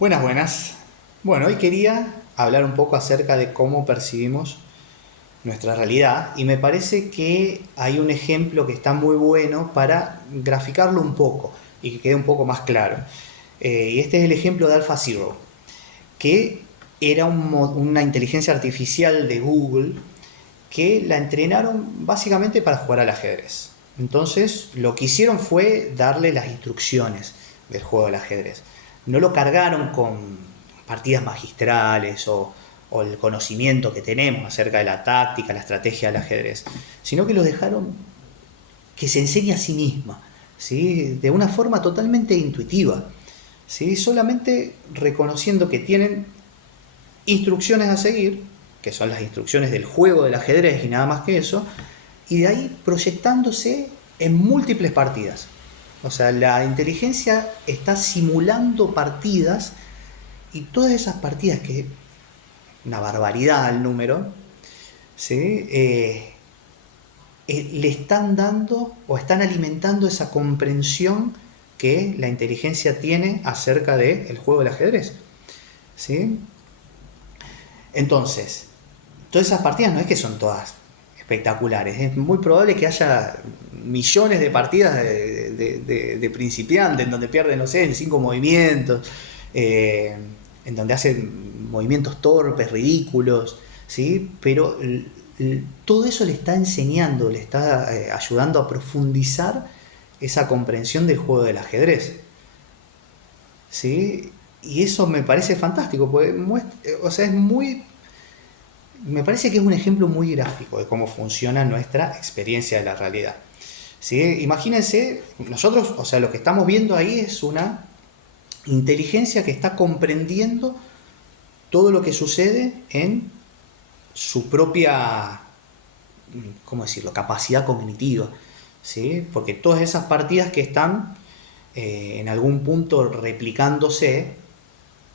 Buenas, buenas. Bueno, hoy quería hablar un poco acerca de cómo percibimos nuestra realidad y me parece que hay un ejemplo que está muy bueno para graficarlo un poco y que quede un poco más claro. Y este es el ejemplo de AlphaZero, que era una inteligencia artificial de Google que la entrenaron básicamente para jugar al ajedrez. Entonces lo que hicieron fue darle las instrucciones del juego del ajedrez. No lo cargaron con partidas magistrales o el conocimiento que tenemos acerca de la táctica, la estrategia del ajedrez, sino que lo dejaron que se enseñe a sí misma, ¿sí? De una forma totalmente intuitiva, ¿sí? Solamente reconociendo que tienen instrucciones a seguir, que son las instrucciones del juego del ajedrez y nada más que eso, y de ahí proyectándose en múltiples partidas. O sea, la inteligencia está simulando partidas y todas esas partidas, que una barbaridad el número, ¿sí? Le están dando o están alimentando esa comprensión que la inteligencia tiene acerca del juego del ajedrez, ¿sí? Entonces, todas esas partidas no es que son todas espectaculares, es muy probable que haya millones de partidas de principiantes en donde pierden, no sé, en 5 movimientos, eh, en donde hacen movimientos torpes, ridículos, ¿sí? Pero todo eso le está enseñando, le está ayudando a profundizar esa comprensión del juego del ajedrez, ¿sí? Y eso me parece fantástico, porque o sea, es muy, me parece que es un ejemplo muy gráfico de cómo funciona nuestra experiencia de la realidad. ¿Sí? Imagínense, nosotros, o sea, lo que estamos viendo ahí es una inteligencia que está comprendiendo todo lo que sucede en su propia, ¿cómo decirlo?, capacidad cognitiva, ¿sí? Porque todas esas partidas que están en algún punto replicándose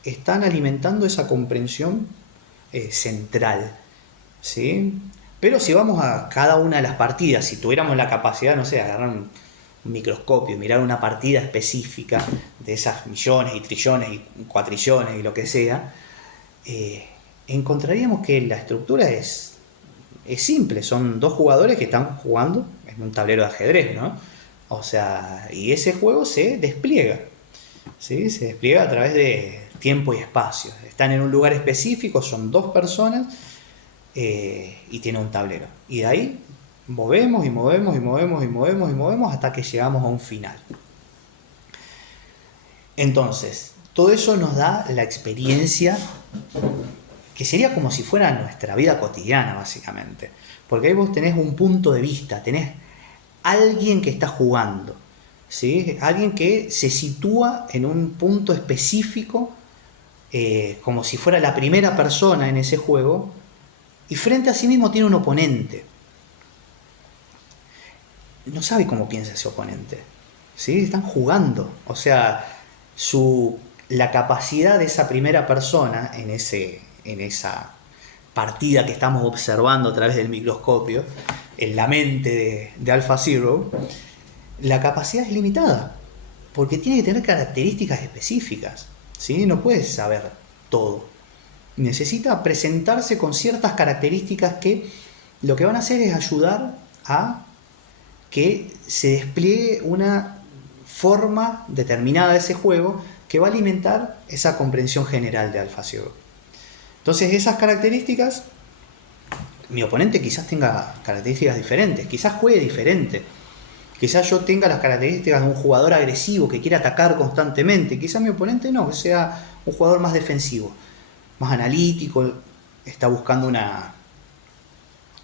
están alimentando esa comprensión central, ¿sí? Pero si vamos a cada una de las partidas, si tuviéramos la capacidad, no sé, de agarrar un microscopio, mirar una partida específica de esas millones y trillones y cuatrillones y lo que sea, encontraríamos que la estructura es simple, son dos jugadores que están jugando en un tablero de ajedrez, ¿no? O sea, y ese juego se despliega, ¿sí? Se despliega a través de tiempo y espacio. Están en un lugar específico, son dos personas y tiene un tablero. Y de ahí movemos y movemos y movemos y movemos y movemos hasta que llegamos a un final. Entonces, todo eso nos da la experiencia que sería como si fuera nuestra vida cotidiana, básicamente. Porque ahí vos tenés un punto de vista, tenés alguien que está jugando, ¿sí? Alguien que se sitúa en un punto específico, como si fuera la primera persona en ese juego, y frente a sí mismo tiene un oponente. No sabe cómo piensa ese oponente, ¿sí? Están jugando, o sea, la capacidad de esa primera persona en esa partida que estamos observando a través del microscopio, en la mente de AlphaZero, la capacidad es limitada, porque tiene que tener características específicas, ¿sí? No puede saber todo. Necesita presentarse con ciertas características que lo que van a hacer es ayudar a que se despliegue una forma determinada de ese juego que va a alimentar esa comprensión general de AlphaZero. Entonces esas características, mi oponente quizás tenga características diferentes, quizás juegue diferente, quizás yo tenga las características de un jugador agresivo que quiere atacar constantemente, quizás mi oponente no, que sea un jugador más defensivo, más analítico, está buscando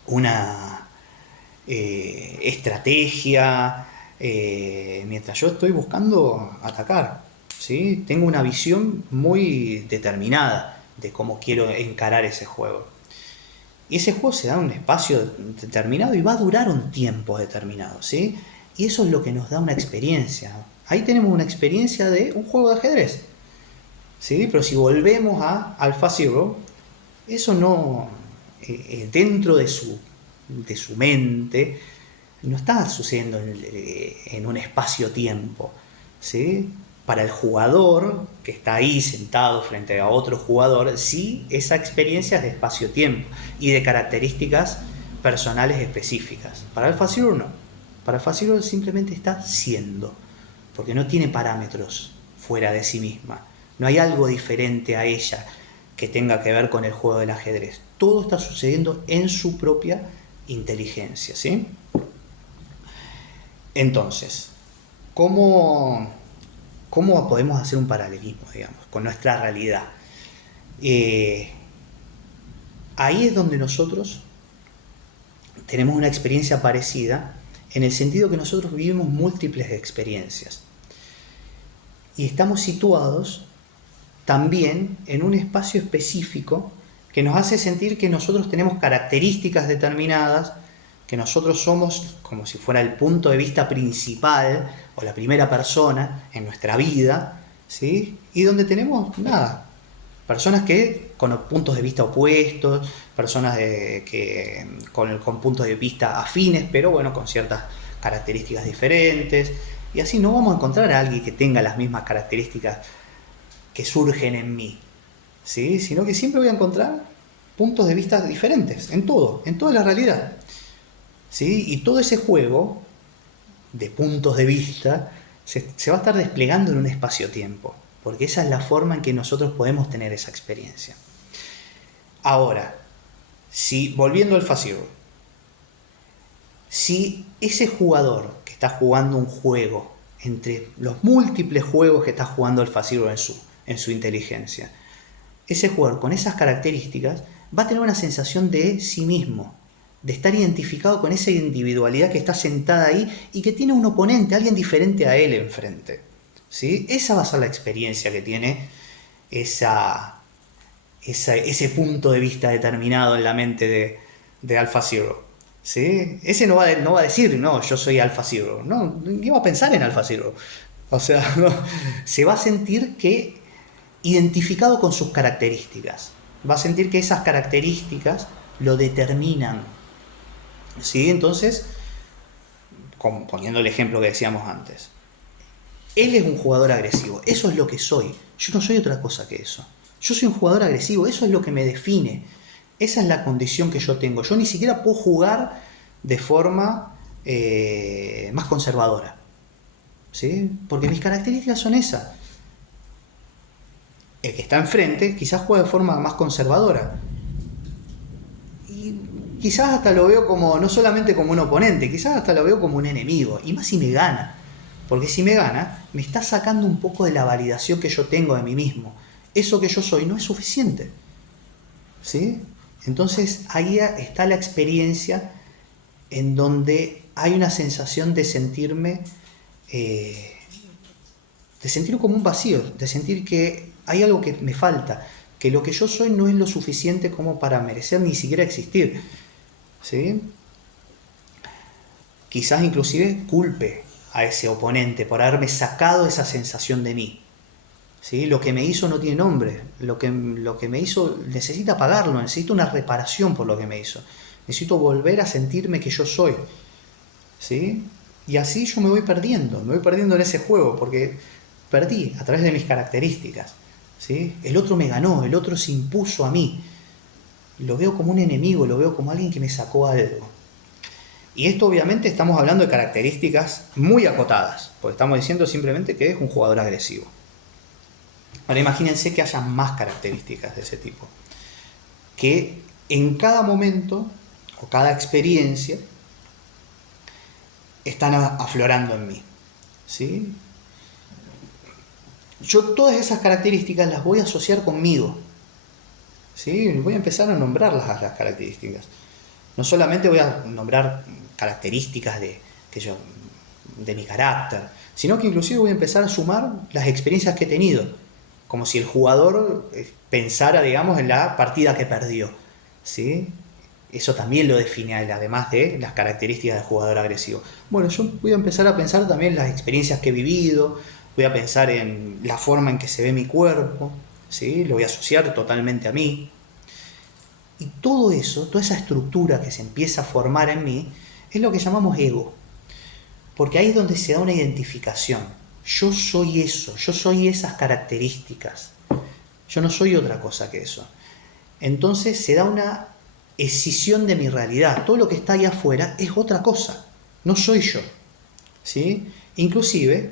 una estrategia, mientras yo estoy buscando atacar, ¿sí? Tengo una visión muy determinada de cómo quiero encarar ese juego. Y ese juego se da en un espacio determinado y va a durar un tiempo determinado, ¿sí? Y eso es lo que nos da una experiencia. Ahí tenemos una experiencia de un juego de ajedrez, ¿sí? Pero si volvemos a AlphaZero, eso no, dentro de su mente, no está sucediendo en un espacio-tiempo, ¿sí? Para el jugador que está ahí sentado frente a otro jugador, sí, esa experiencia es de espacio-tiempo y de características personales específicas. Para Alpha Zero no. Para Alpha Zero simplemente está siendo, porque no tiene parámetros fuera de sí misma. No hay algo diferente a ella que tenga que ver con el juego del ajedrez. Todo está sucediendo en su propia inteligencia, ¿sí? Entonces, ¿cómo podemos hacer un paralelismo, digamos, con nuestra realidad? Ahí es donde nosotros tenemos una experiencia parecida, en el sentido que nosotros vivimos múltiples experiencias. Y estamos situados también en un espacio específico que nos hace sentir que nosotros tenemos características determinadas, que nosotros somos como si fuera el punto de vista principal o la primera persona en nuestra vida, ¿sí? Y donde tenemos personas que con puntos de vista opuestos, personas con puntos de vista afines, pero bueno, con ciertas características diferentes, y así no vamos a encontrar a alguien que tenga las mismas características que surgen en mí, ¿sí? Sino que siempre voy a encontrar puntos de vista diferentes en toda la realidad, ¿sí? Y todo ese juego de puntos de vista se va a estar desplegando en un espacio-tiempo, porque esa es la forma en que nosotros podemos tener esa experiencia. Ahora, volviendo al Alpha Zero, si ese jugador que está jugando un juego, entre los múltiples juegos que está jugando Alpha Zero en su inteligencia, ese jugador con esas características va a tener una sensación de sí mismo, de estar identificado con esa individualidad que está sentada ahí y que tiene un oponente, alguien diferente a él enfrente, ¿sí? Esa va a ser la experiencia que tiene ese punto de vista determinado en la mente de Alpha Zero, ¿sí? Ese no va a decir, no, yo soy Alpha Zero, no, ni va a pensar en Alpha Zero. O sea, no, se va a sentir identificado con sus características, va a sentir que esas características lo determinan, ¿sí? Entonces, poniendo el ejemplo que decíamos antes, él es un jugador agresivo, eso es lo que soy, yo no soy otra cosa que eso, yo soy un jugador agresivo, eso es lo que me define, esa es la condición que yo tengo, yo ni siquiera puedo jugar de forma más conservadora, ¿sí? Porque mis características son esas. El que está enfrente quizás juega de forma más conservadora. Y quizás hasta lo veo no solamente como un oponente, quizás hasta lo veo como un enemigo. Y más si me gana. Porque si me gana, me está sacando un poco de la validación que yo tengo de mí mismo. Eso que yo soy no es suficiente, ¿sí? Entonces ahí está la experiencia en donde hay una sensación de sentirme, de sentir como un vacío, de sentir que hay algo que me falta, que lo que yo soy no es lo suficiente como para merecer ni siquiera existir, ¿sí? Quizás inclusive culpe a ese oponente por haberme sacado esa sensación de mí, ¿sí? Lo que me hizo no tiene nombre, lo que me hizo necesita pagarlo, necesito una reparación por lo que me hizo, necesito volver a sentirme que yo soy, ¿sí? Y así yo me voy perdiendo en ese juego, porque perdí a través de mis características, ¿sí? El otro me ganó, el otro se impuso a mí, lo veo como un enemigo, lo veo como alguien que me sacó algo. Y esto obviamente estamos hablando de características muy acotadas, porque estamos diciendo simplemente que es un jugador agresivo. Ahora imagínense que haya más características de ese tipo, que en cada momento o cada experiencia están aflorando en mí, ¿sí? Yo todas esas características las voy a asociar conmigo, ¿sí? Voy a empezar a nombrar las características. No solamente voy a nombrar características de mi carácter, sino que inclusive voy a empezar a sumar las experiencias que he tenido, como si el jugador pensara, digamos, en la partida que perdió, ¿sí? Eso también lo define a él, además de las características del jugador agresivo. Bueno, yo voy a empezar a pensar también en las experiencias que he vivido, voy a pensar en la forma en que se ve mi cuerpo, ¿sí? Lo voy a asociar totalmente a mí. Y todo eso, toda esa estructura que se empieza a formar en mí, es lo que llamamos ego. Porque ahí es donde se da una identificación. yo soy eso, yo soy esas características, yo no soy otra cosa que eso. Entonces se da una escisión de mi realidad, todo lo que está ahí afuera es otra cosa, no soy yo, ¿sí? Inclusive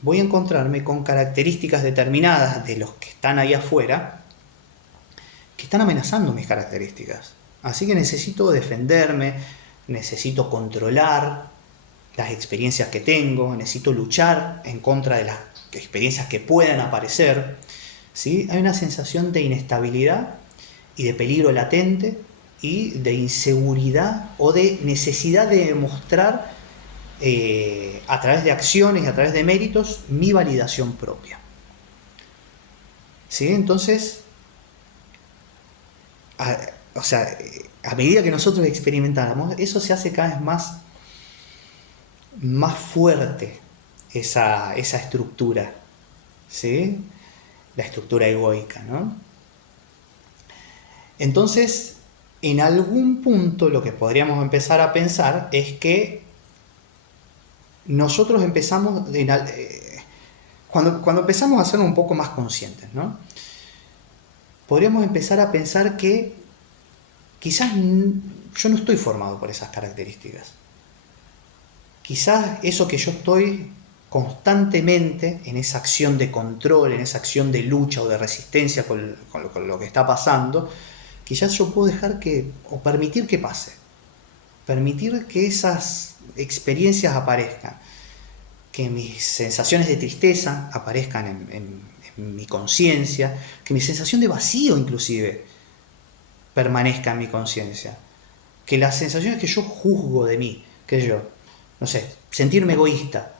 voy a encontrarme con características determinadas de los que están ahí afuera que están amenazando mis características. Así que necesito defenderme, necesito controlar las experiencias que tengo, necesito luchar en contra de las experiencias que puedan aparecer, ¿sí? Hay una sensación de inestabilidad y de peligro latente y de inseguridad o de necesidad de demostrar a través de acciones, a través de méritos, mi validación propia. ¿Sí? Entonces, a medida que nosotros experimentamos, eso se hace cada vez más fuerte, esa estructura, ¿sí? La estructura egoica, ¿no? Entonces, en algún punto lo que podríamos empezar a pensar es que nosotros empezamos, cuando empezamos a ser un poco más conscientes, ¿no? Podríamos empezar a pensar que quizás yo no estoy formado por esas características. Quizás eso que yo estoy constantemente en esa acción de control, en esa acción de lucha o de resistencia con lo que está pasando, quizás yo puedo dejar o permitir que pase. Permitir que esas experiencias aparezcan, que mis sensaciones de tristeza aparezcan en mi conciencia, que mi sensación de vacío inclusive permanezca en mi conciencia, que las sensaciones que yo juzgo de mí, que yo, no sé, sentirme egoísta,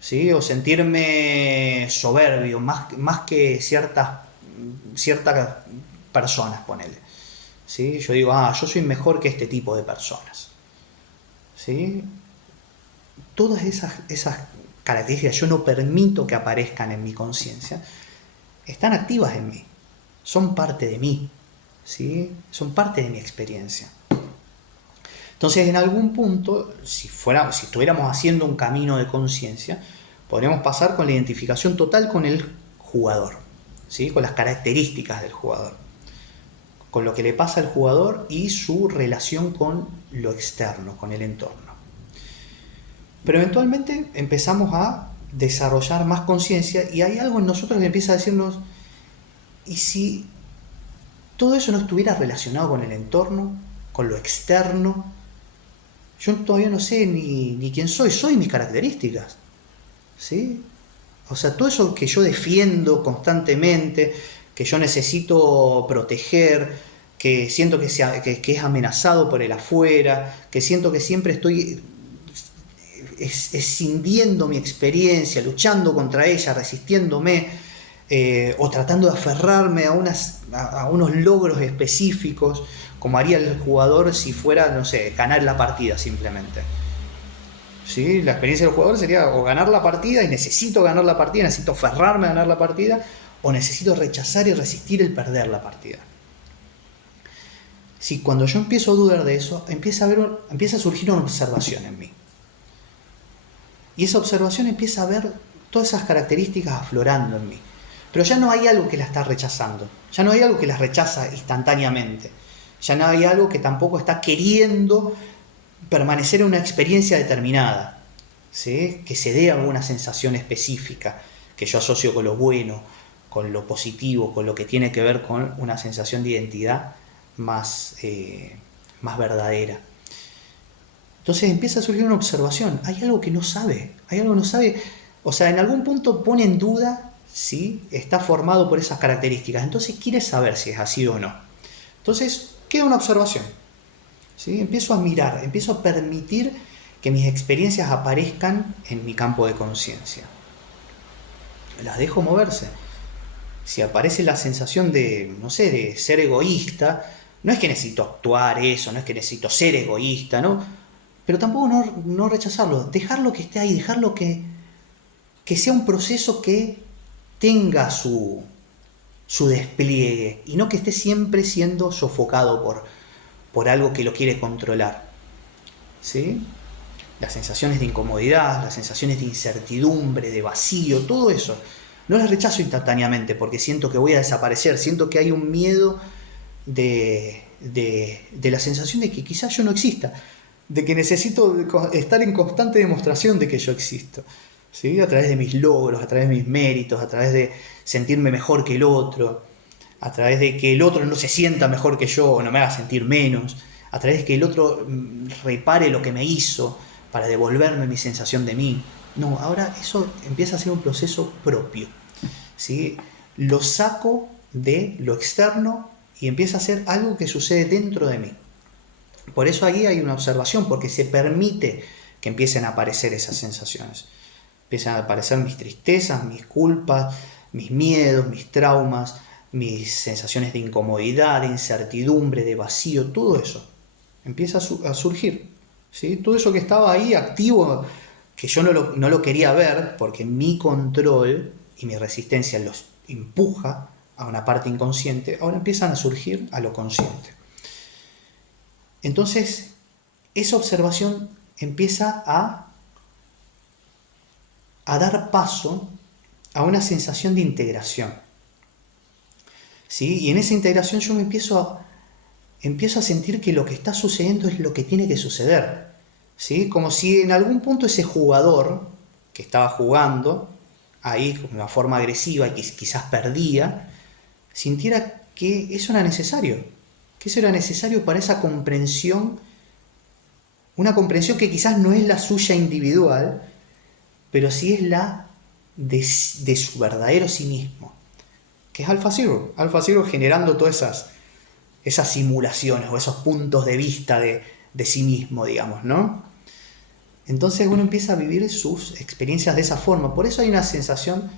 ¿sí? O sentirme soberbio, más que ciertas personas, ponele, ¿sí? Yo digo, yo soy mejor que este tipo de personas, ¿sí? Todas esas características yo no permito que aparezcan en mi conciencia, están activas en mí, son parte de mí, ¿sí? Son parte de mi experiencia. Entonces, en algún punto, si estuviéramos haciendo un camino de conciencia, podríamos pasar con la identificación total con el jugador, ¿sí? Con las características del jugador, con lo que le pasa al jugador y su relación con lo externo, con el entorno. Pero eventualmente empezamos a desarrollar más conciencia y hay algo en nosotros que empieza a decirnos, ¿y si todo eso no estuviera relacionado con el entorno, con lo externo? Yo todavía no sé ni quién soy mis características, ¿sí? O sea, todo eso que yo defiendo constantemente, que yo necesito proteger, que siento que es amenazado por el afuera, que siento que siempre estoy escindiendo mi experiencia, luchando contra ella, resistiéndome, o tratando de aferrarme a unos logros específicos, como haría el jugador si fuera, no sé, ganar la partida simplemente. ¿Sí? La experiencia del jugador sería o ganar la partida y necesito ganar la partida, necesito aferrarme a ganar la partida, o necesito rechazar y resistir el perder la partida. Si cuando yo empiezo a dudar de eso, empieza a surgir una observación en mí. Y esa observación empieza a ver todas esas características aflorando en mí. Pero ya no hay algo que la está rechazando. Ya no hay algo que las rechaza instantáneamente. Ya no hay algo que tampoco está queriendo permanecer en una experiencia determinada, ¿sí? Que se dé alguna sensación específica que yo asocio con lo bueno, con lo positivo, con lo que tiene que ver con una sensación de identidad más verdadera. Entonces empieza a surgir una observación. Hay algo que no sabe. O sea, en algún punto pone en duda si está formado por esas características. Entonces quiere saber si es así o no. Entonces queda una observación, ¿sí? Empiezo a mirar, empiezo a permitir que mis experiencias aparezcan en mi campo de conciencia. Las dejo moverse. Si aparece la sensación de ser egoísta, no es que necesito actuar eso, no es que necesito ser egoísta, ¿no? Pero tampoco no rechazarlo, dejarlo que esté ahí, dejarlo que sea un proceso que tenga su despliegue y no que esté siempre siendo sofocado por algo que lo quiere controlar, ¿sí? las sensaciones de incomodidad, las sensaciones de incertidumbre, de vacío, todo eso, no las rechazo instantáneamente porque siento que voy a desaparecer, siento que hay un miedo de la sensación de que quizás yo no exista, de que necesito estar en constante demostración de que yo existo, ¿sí? A través de mis logros, a través de mis méritos, a través de sentirme mejor que el otro, a través de que el otro no se sienta mejor que yo o no me haga sentir menos, a través de que el otro repare lo que me hizo para devolverme mi sensación de mí. No, ahora eso empieza a ser un proceso propio, ¿sí? Lo saco de lo externo y empieza a ser algo que sucede dentro de mí. Por eso ahí hay una observación, porque se permite que empiecen a aparecer esas sensaciones. Empiezan a aparecer mis tristezas, mis culpas, mis miedos, mis traumas, mis sensaciones de incomodidad, de incertidumbre, de vacío, todo eso empieza a surgir, ¿sí? Todo eso que estaba ahí activo, que yo no lo quería ver, porque mi control y mi resistencia los empuja a una parte inconsciente, ahora empiezan a surgir a lo consciente. Entonces, esa observación empieza a dar paso a una sensación de integración, ¿sí? Y en esa integración yo me empiezo a sentir que lo que está sucediendo es lo que tiene que suceder, ¿sí? Como si en algún punto ese jugador que estaba jugando ahí con una forma agresiva y que quizás perdía, sintiera que eso era necesario, para esa comprensión, una comprensión que quizás no es la suya individual, pero sí es la de su verdadero sí mismo, que es Alpha Zero generando todas esas simulaciones o esos puntos de vista de sí mismo, digamos, ¿no? Entonces uno empieza a vivir sus experiencias de esa forma. Por eso hay una sensación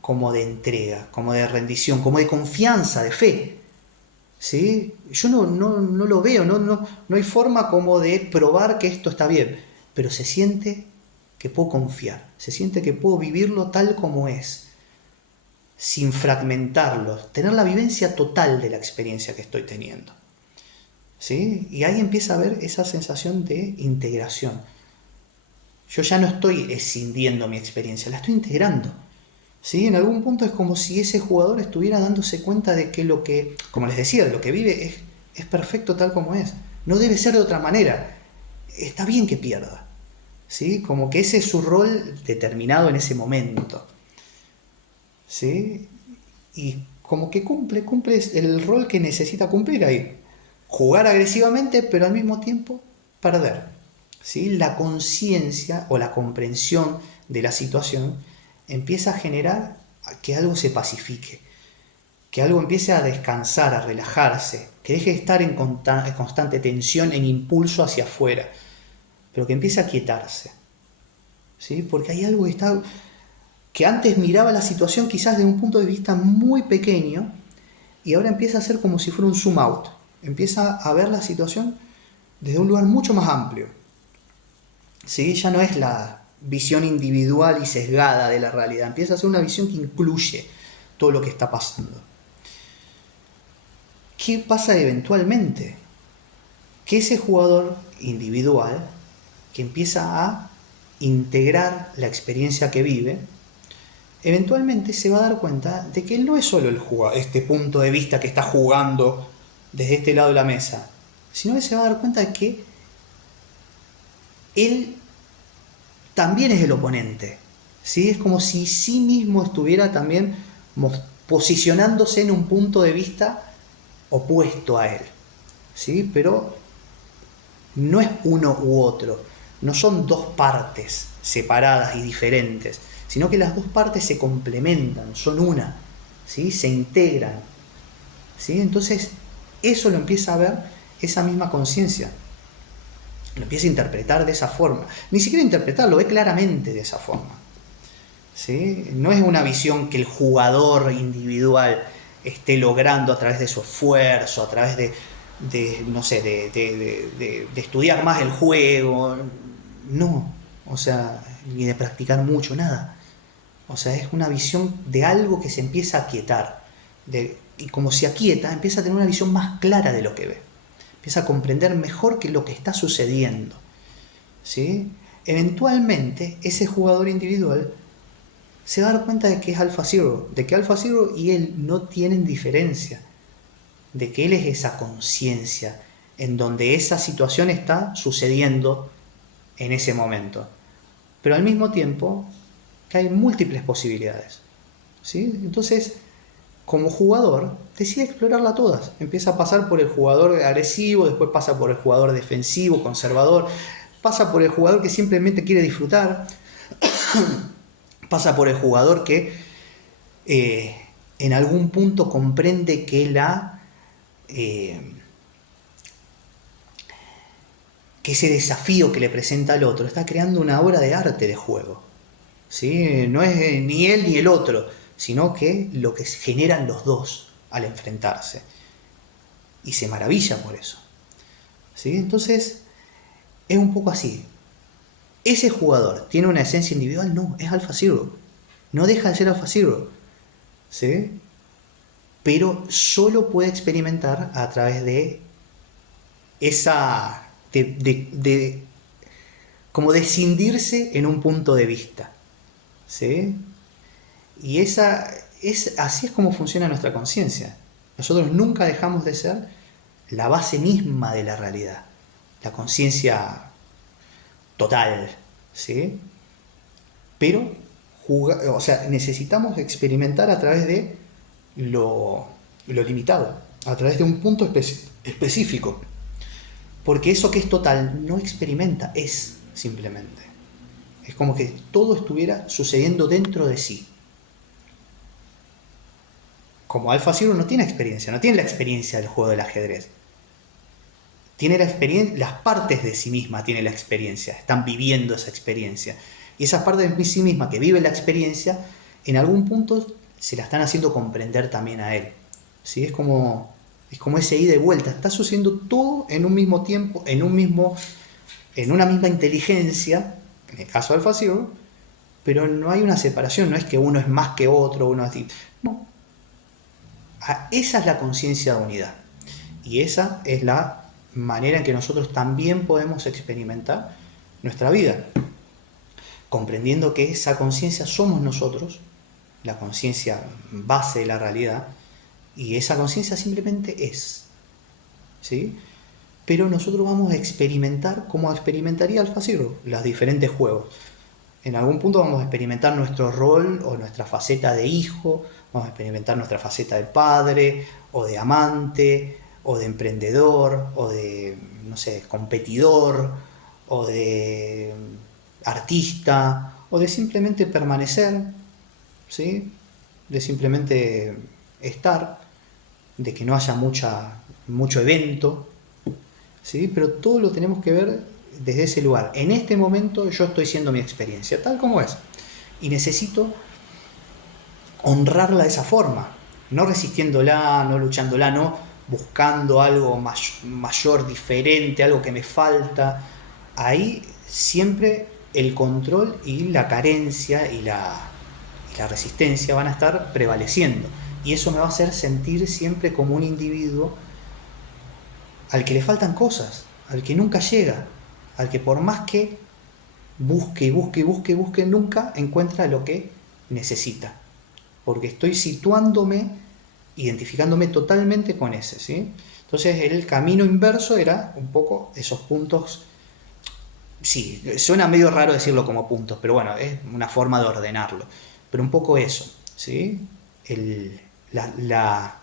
como de entrega, como de rendición, como de confianza, de fe, ¿sí? Yo no lo veo, no hay forma como de probar que esto está bien, pero se siente que puedo confiar, se siente que puedo vivirlo tal como es, sin fragmentarlo, tener la vivencia total de la experiencia que estoy teniendo, ¿sí? Y ahí empieza a haber esa sensación de integración. Yo ya no estoy escindiendo mi experiencia, la estoy integrando, ¿sí? En algún punto es como si ese jugador estuviera dándose cuenta de que como les decía, lo que vive es perfecto tal como es, no debe ser de otra manera, está bien que pierda, ¿sí? Como que ese es su rol determinado en ese momento, ¿sí? Y como que cumple el rol que necesita cumplir ahí, jugar agresivamente pero al mismo tiempo perder, ¿sí? La conciencia o la comprensión de la situación empieza a generar que algo se pacifique, que algo empiece a descansar, a relajarse, que deje de estar en constante tensión, en impulso hacia afuera, pero que empiece a quietarse, ¿sí? Porque hay algo que antes miraba la situación quizás desde un punto de vista muy pequeño y ahora empieza a ser como si fuera un zoom out, empieza a ver la situación desde un lugar mucho más amplio, ¿sí? Ya no es la visión individual y sesgada de la realidad, empieza a ser una visión que incluye todo lo que está pasando. ¿Qué pasa eventualmente? Que ese jugador individual que empieza a integrar la experiencia que vive, eventualmente se va a dar cuenta de que él no es solo este punto de vista que está jugando desde este lado de la mesa, sino que se va a dar cuenta de que él también es el oponente, ¿sí? Es como si sí mismo estuviera también posicionándose en un punto de vista opuesto a él, ¿sí? Pero no es uno u otro, no son dos partes separadas y diferentes, sino que las dos partes se complementan, son una, ¿sí? Se integran, ¿sí? Entonces eso lo empieza a ver esa misma conciencia, lo empieza a interpretar de esa forma, ni siquiera interpretar, lo ve claramente de esa forma, ¿sí? No es una visión que el jugador individual esté logrando a través de su esfuerzo, a través de estudiar más el juego, no, o sea, ni de practicar mucho, nada. O sea, es una visión de algo que se empieza a aquietar, y como se aquieta, empieza a tener una visión más clara de lo que ve, empieza a comprender mejor que lo que está sucediendo, ¿sí? eventualmente ese jugador individual se va a dar cuenta de que es Alpha Zero, de que Alpha Zero y él no tienen diferencia, de que él es esa conciencia en donde esa situación está sucediendo en ese momento. Pero al mismo tiempo que hay múltiples posibilidades, ¿sí? Entonces, como jugador, decide explorarla todas. Empieza a pasar por el jugador agresivo, después pasa por el jugador defensivo, conservador, pasa por el jugador que simplemente quiere disfrutar, pasa por el jugador que en algún punto comprende que que ese desafío que le presenta al otro está creando una obra de arte de juego, ¿sí? No es ni él ni el otro, sino que lo que generan los dos al enfrentarse. Y se maravilla por eso, ¿sí? Entonces, es un poco así. ¿Ese jugador tiene una esencia individual? No, es Alpha Zero. No deja de ser Alpha Zero, ¿sí? Pero solo puede experimentar a través de esa... de como de escindirse en un punto de vista, ¿sí? Y así es como funciona nuestra conciencia. Nosotros nunca dejamos de ser la base misma de la realidad, la conciencia total, ¿sí? Pero necesitamos experimentar a través de lo limitado, a través de un punto específico, porque eso que es total no experimenta, es simplemente. Es como que todo estuviera sucediendo dentro de sí. Como Alpha Zero no tiene experiencia, no tiene la experiencia del juego del ajedrez. Tiene la experiencia, las partes de sí misma tiene la experiencia, están viviendo esa experiencia. Y esas partes de sí misma que viven la experiencia, en algún punto se la están haciendo comprender también a él. ¿Sí? Es como ese ida y vuelta, está sucediendo todo en un mismo tiempo, en una misma inteligencia, en el caso de Alpha Zero, pero no hay una separación, no es que uno es más que otro, uno es... No. Esa es la conciencia de unidad. Y esa es la manera en que nosotros también podemos experimentar nuestra vida, comprendiendo que esa conciencia somos nosotros, la conciencia base de la realidad, y esa conciencia simplemente es, ¿sí? Pero nosotros vamos a experimentar como experimentaría Alpha Zero los diferentes juegos. En algún punto vamos a experimentar nuestro rol o nuestra faceta de hijo, vamos a experimentar nuestra faceta de padre o de amante o de emprendedor o de, no sé, competidor o de artista o de simplemente permanecer, ¿sí? De simplemente estar, de que no haya mucho evento, ¿sí? Pero todo lo tenemos que ver desde ese lugar. En este momento yo estoy siendo mi experiencia, tal como es. Y necesito honrarla de esa forma, no resistiéndola, no luchándola, no buscando algo mayor, diferente, algo que me falta. Ahí siempre el control y la carencia y la resistencia van a estar prevaleciendo. Y eso me va a hacer sentir siempre como un individuo al que le faltan cosas, al que nunca llega, al que por más que busque, nunca encuentra lo que necesita. Porque estoy situándome, identificándome totalmente con ese, ¿sí? Entonces el camino inverso era un poco esos puntos. Sí, suena medio raro decirlo como puntos, pero bueno, es una forma de ordenarlo. Pero un poco eso, ¿sí? La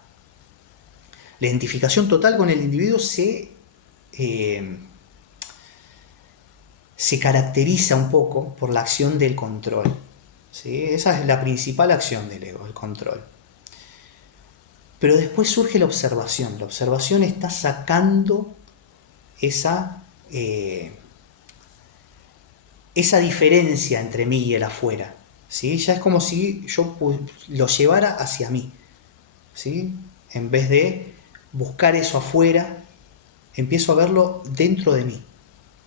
identificación total con el individuo se caracteriza un poco por la acción del control, ¿sí? Esa es la principal acción del ego, el control. Pero después surge la observación. La observación está sacando esa diferencia entre mí y el afuera, ¿sí? Ya es como si yo lo llevara hacia mí, ¿sí? En vez de buscar eso afuera, empiezo a verlo dentro de mí,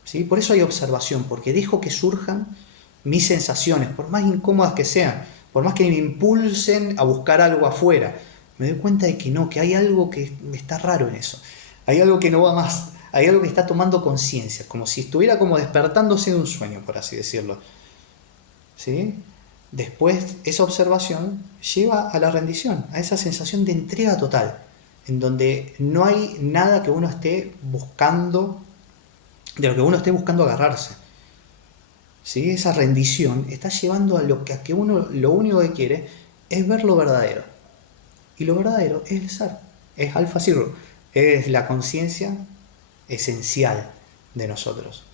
¿sí? Por eso hay observación, porque dejo que surjan mis sensaciones, por más incómodas que sean, por más que me impulsen a buscar algo afuera, me doy cuenta de que no, que hay algo que está raro en eso, hay algo que no va más, hay algo que está tomando conciencia, como si estuviera como despertándose de un sueño, por así decirlo. ¿Sí? Después, esa observación lleva a la rendición, a esa sensación de entrega total, en donde no hay nada que uno esté buscando, de lo que uno esté buscando agarrarse. ¿Sí? Esa rendición está llevando a que uno lo único que quiere es ver lo verdadero. Y lo verdadero es el ser, es Alfa Zero, es la conciencia esencial de nosotros.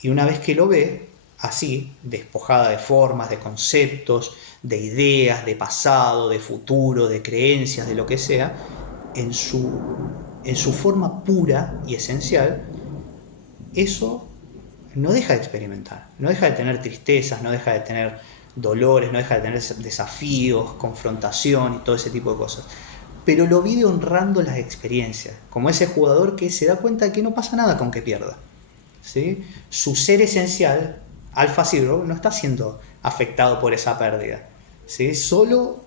Y una vez que lo ve, así, despojada de formas, de conceptos, de ideas, de pasado, de futuro, de creencias, de lo que sea, en su forma pura y esencial, eso no deja de experimentar, no deja de tener tristezas, no deja de tener dolores, no deja de tener desafíos, confrontación y todo ese tipo de cosas. Pero lo vive honrando las experiencias, como ese jugador que se da cuenta de que no pasa nada con que pierda. ¿Sí? Su ser esencial, Alpha Zero, no está siendo afectado por esa pérdida. ¿Sí? Solo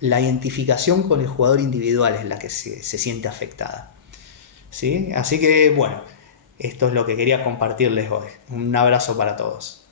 la identificación con el jugador individual es la que se siente afectada. ¿Sí? Así que bueno, esto es lo que quería compartirles hoy. Un abrazo para todos.